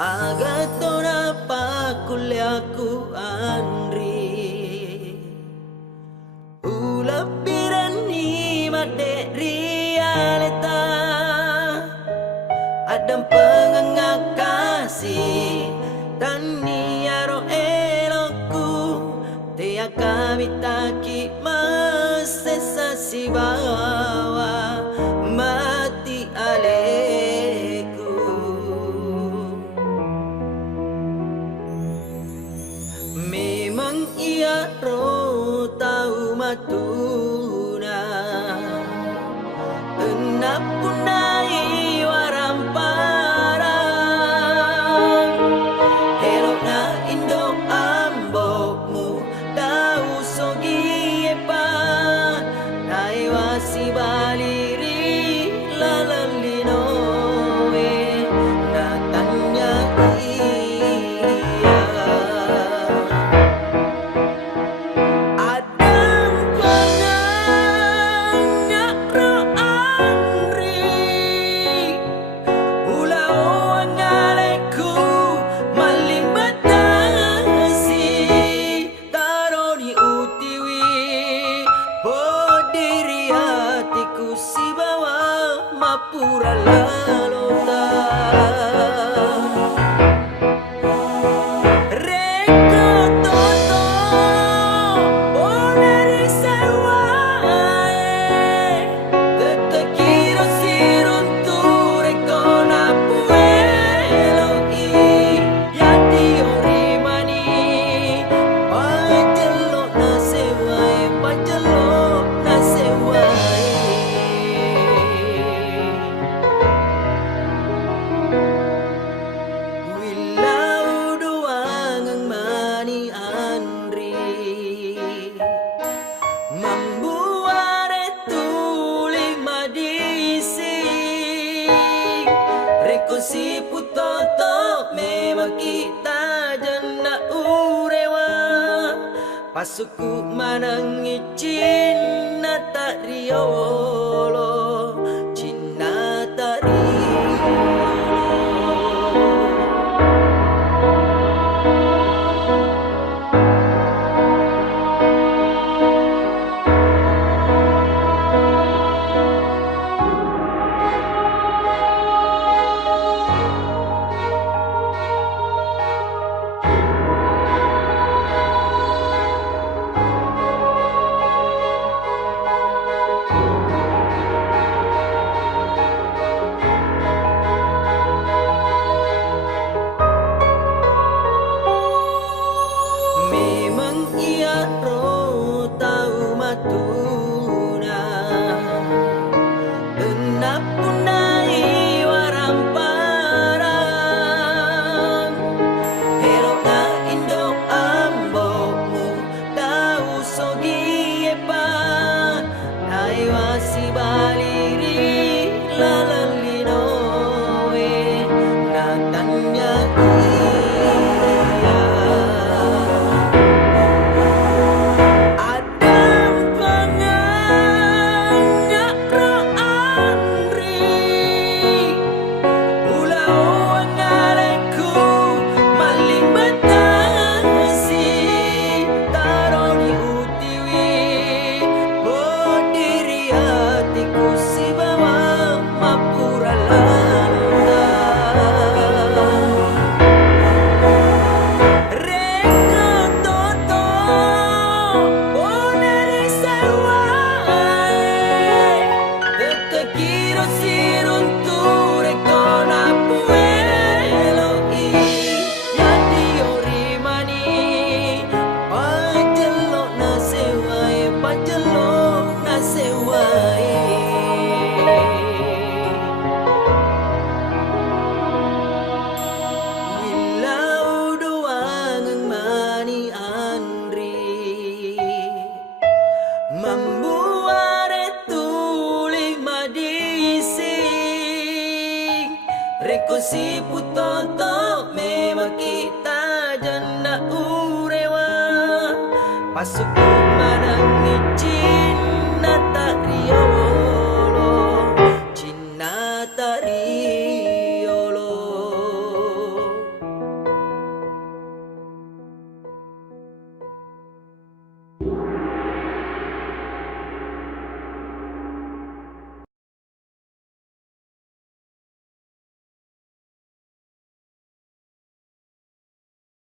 Agato na pakulyaku Andri Ulapiran ni made realita Adang pengangakasi Tani aro eloku Tea kami taki masesasi bawa Mati aleku Memang ia roh tahu matuna Enap punai waram parang Helok na indo ambokmu Tahu sogi epa Naiwasi baliri lalalino Natanya pura lalota Reka toto Boleh disewae Tetekiro sirunture kona pueloi Yati orimani Pajelo na sewae Pajelo na sewae Si putoto memang kita janda urewa Pasuku manangi Cina tak riolo Cina tak riolo Si baliri lalalino natanya Adam panganya roh Andri Ulau angaleku maling batasi Taroni utiwi bodiri hatiku si bawa mapura landa Reka toto boleh disewae Tetekiro sirunture kona pueloi Yati orimani Pajelo na sewae Pajelo na sewae Wilau doang ang mani Andri Membuat tuling madising Reko si putoto memang kita janda urewa Pasuku manangi